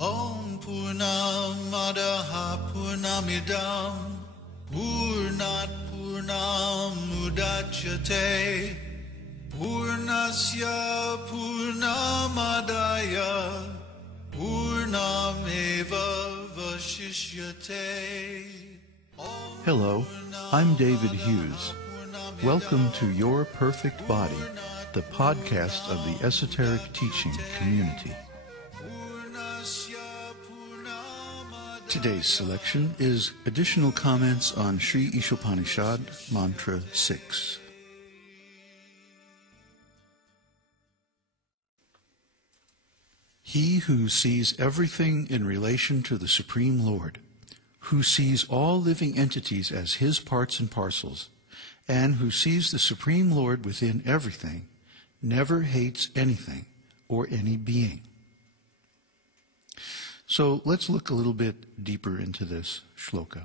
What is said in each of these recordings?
Om Purnamadaha Purnamidam Purnat Purnamudachyate Purnasya Purnamadaya Purnameva Vashishyate. Hello, I'm David Hughes. Welcome to Your Perfect Body, the podcast of the esoteric teaching community. Today's selection is additional comments on Śrīmad-Bhāgavatam, Mantra 6. He who sees everything in relation to the Supreme Lord, who sees all living entities as his parts and parcels, and who sees the Supreme Lord within everything, never hates anything or any being. So let's look a little bit deeper into this shloka.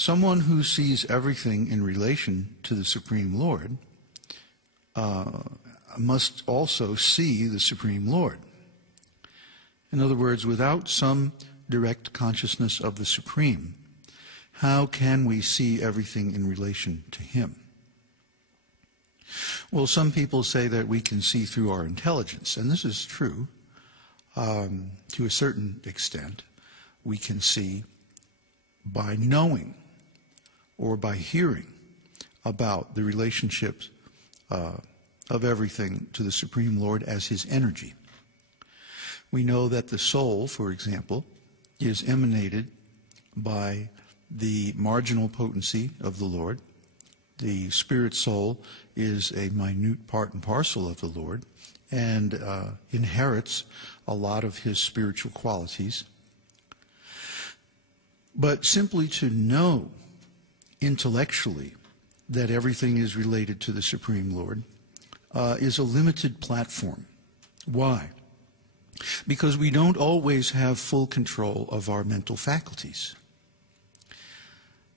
Someone who sees everything in relation to the Supreme Lord must also see the Supreme Lord. In other words, without some direct consciousness of the Supreme, how can we see everything in relation to Him? Well, some people say that we can see through our intelligence, and this is true. To a certain extent, we can see by knowing or by hearing about the relationships of everything to the Supreme Lord as His energy. We know that the soul, for example, is emanated by the marginal potency of the Lord. The spirit soul is a minute part and parcel of the Lord, and inherits a lot of His spiritual qualities. But simply to know intellectually that everything is related to the Supreme Lord is a limited platform. Why? Because we don't always have full control of our mental faculties.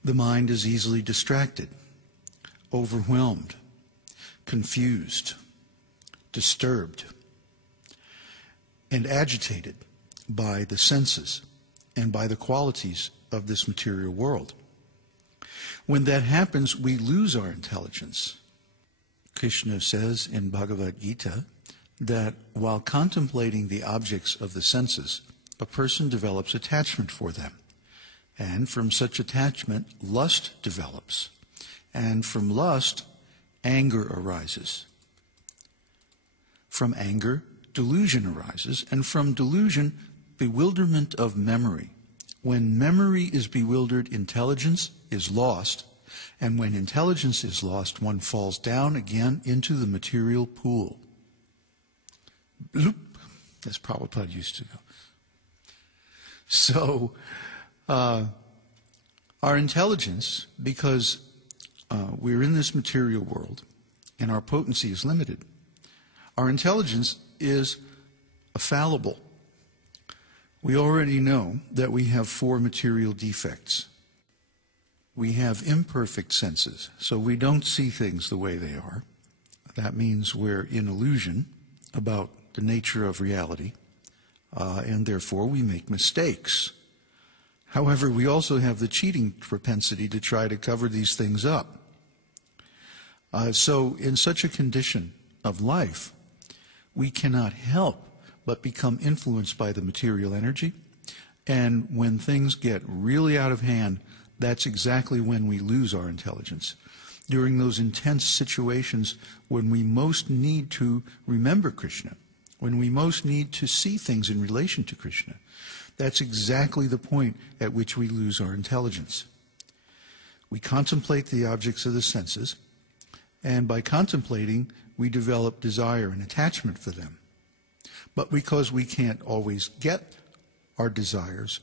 The mind is easily distracted, overwhelmed, confused, disturbed, and agitated by the senses and by the qualities of this material world. When that happens, we lose our intelligence. Krishna says in Bhagavad-gītā that while contemplating the objects of the senses, a person develops attachment for them. And from such attachment, lust develops. And from lust, anger arises. From anger, delusion arises, and from delusion, bewilderment of memory. When memory is bewildered, intelligence is lost, and when intelligence is lost, one falls down again into the material pool. Bloop, as Prabhupada used to go. So, our intelligence, because we're in this material world, and our potency is limited, our intelligence is fallible. We already know that we have 4 material defects. We have imperfect senses, so we don't see things the way they are. That means we're in illusion about the nature of reality, and therefore we make mistakes. However, we also have the cheating propensity to try to cover these things up. So in such a condition of life, we cannot help but become influenced by the material energy. And when things get really out of hand, that's exactly when we lose our intelligence. During those intense situations when we most need to remember Krishna, when we most need to see things in relation to Krishna, that's exactly the point at which we lose our intelligence. We contemplate the objects of the senses, and by contemplating, we develop desire and attachment for them. But because we can't always get our desires,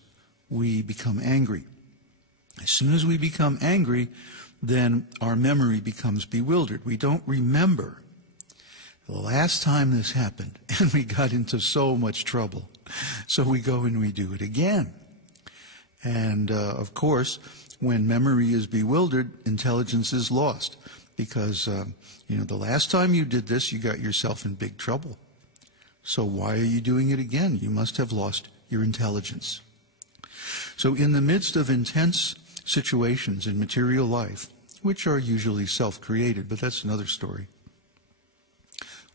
we become angry. As soon as we become angry, then our memory becomes bewildered. We don't remember the last time this happened, and we got into so much trouble. So we go and we do it again. And of course, when memory is bewildered, intelligence is lost. Because, the last time you did this, you got yourself in big trouble. So why are you doing it again? You must have lost your intelligence. So in the midst of intense situations in material life, which are usually self-created, but that's another story,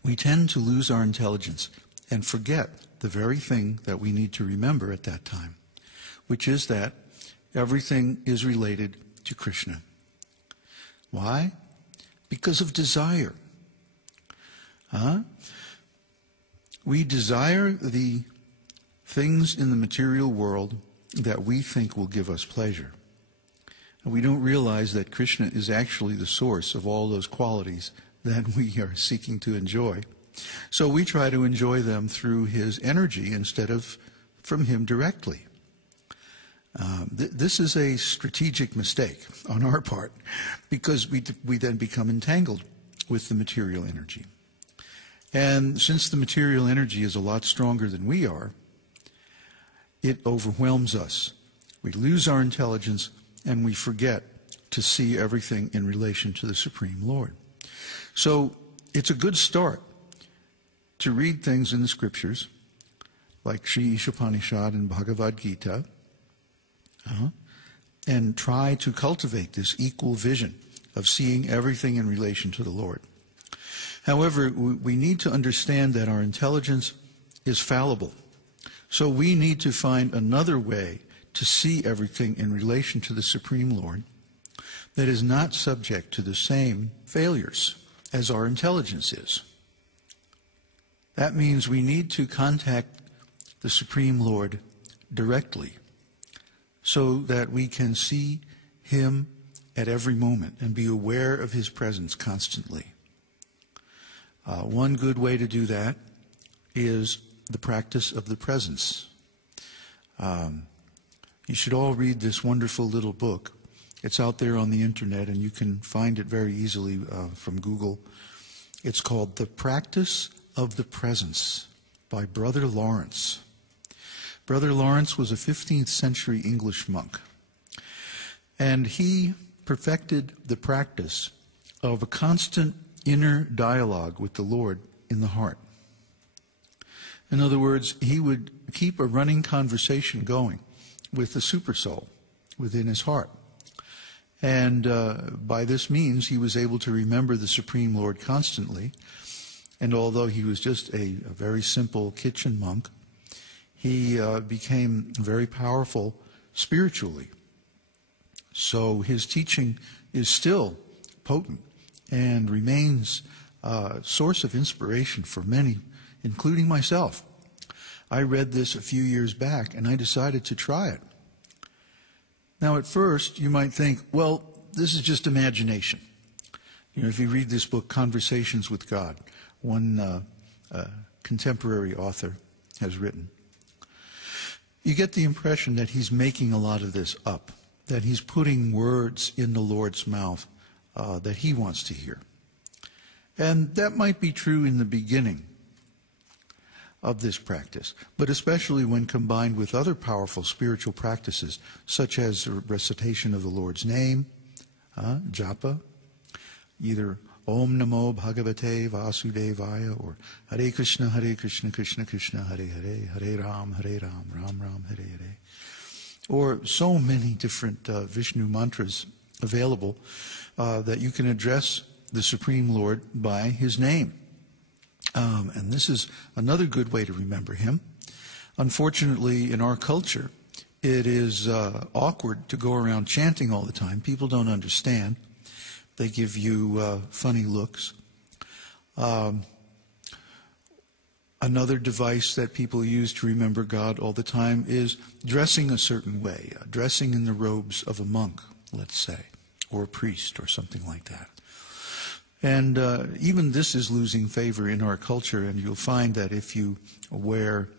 we tend to lose our intelligence and forget the very thing that we need to remember at that time, which is that everything is related to Krishna. Why? Because of desire. We desire the things in the material world that we think will give us pleasure. And we don't realize that Krishna is actually the source of all those qualities that we are seeking to enjoy. So we try to enjoy them through his energy instead of from him directly. This is a strategic mistake on our part, because we then become entangled with the material energy. And since the material energy is a lot stronger than we are, it overwhelms us. We lose our intelligence and we forget to see everything in relation to the Supreme Lord. So it's a good start to read things in the scriptures, like Īśopaniṣad and Bhagavad-gītā, and try to cultivate this equal vision of seeing everything in relation to the Lord. However, we need to understand that our intelligence is fallible. So we need to find another way to see everything in relation to the Supreme Lord that is not subject to the same failures as our intelligence is. That means we need to contact the Supreme Lord directly so that we can see him at every moment and be aware of his presence constantly. One good way to do that is the practice of the presence. You should all read this wonderful little book. It's out there on the internet, and you can find it very easily from Google. It's called The Practice of the Presence by Brother Lawrence. Brother Lawrence was a 15th century English monk, and he perfected the practice of a constant inner dialogue with the Lord in the heart. In other words, he would keep a running conversation going with the supersoul within his heart. And by this means, he was able to remember the Supreme Lord constantly. And although he was just a very simple kitchen monk, he became very powerful spiritually. So his teaching is still potent and remains a source of inspiration for many, including myself. I read this a few years back, and I decided to try it. Now, at first, you might think, well, this is just imagination. You know, if you read this book, Conversations with God, one contemporary author has written, you get the impression that he's making a lot of this up, that he's putting words in the Lord's mouth that he wants to hear. And that might be true in the beginning of this practice, but especially when combined with other powerful spiritual practices, such as the recitation of the Lord's name, japa, either Om Namo Bhagavate Vasudevaya, or Hare Krishna, Krishna Krishna, Hare Hare, Hare Ram, Ram Ram, Hare Hare. Or so many different Vishnu mantras available that you can address the Supreme Lord by his name. And this is another good way to remember him. Unfortunately, in our culture, it is awkward to go around chanting all the time. People don't understand. They give you funny looks. Another device that people use to remember God all the time is dressing a certain way, dressing in the robes of a monk, let's say, or a priest or something like that. And even this is losing favor in our culture, and you'll find that if you wear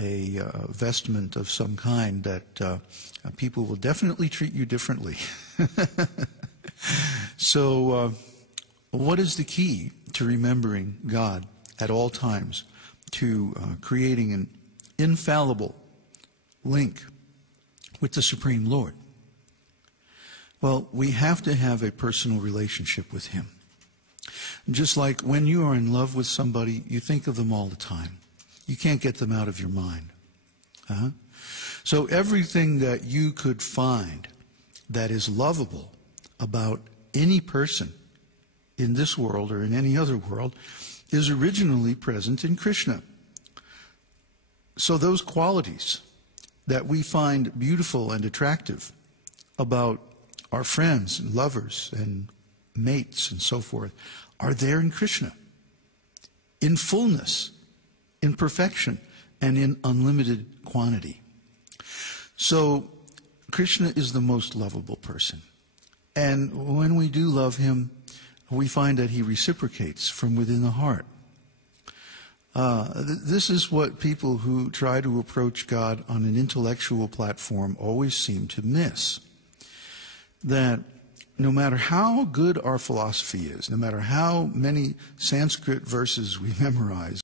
a vestment of some kind, that people will definitely treat you differently. So what is the key to remembering God at all times, to creating an infallible link with the Supreme Lord? Well, we have to have a personal relationship with him. Just like when you are in love with somebody, you think of them all the time. You can't get them out of your mind. So everything that you could find that is lovable about any person in this world or in any other world is originally present in Krishna. So those qualities that we find beautiful and attractive about our friends and lovers and mates and so forth are there in Krishna, in fullness, in perfection, and in unlimited quantity. So Krishna is the most lovable person. And when we do love him, we find that he reciprocates from within the heart. This is what people who try to approach God on an intellectual platform always seem to miss. That no matter how good our philosophy is, no matter how many Sanskrit verses we memorize,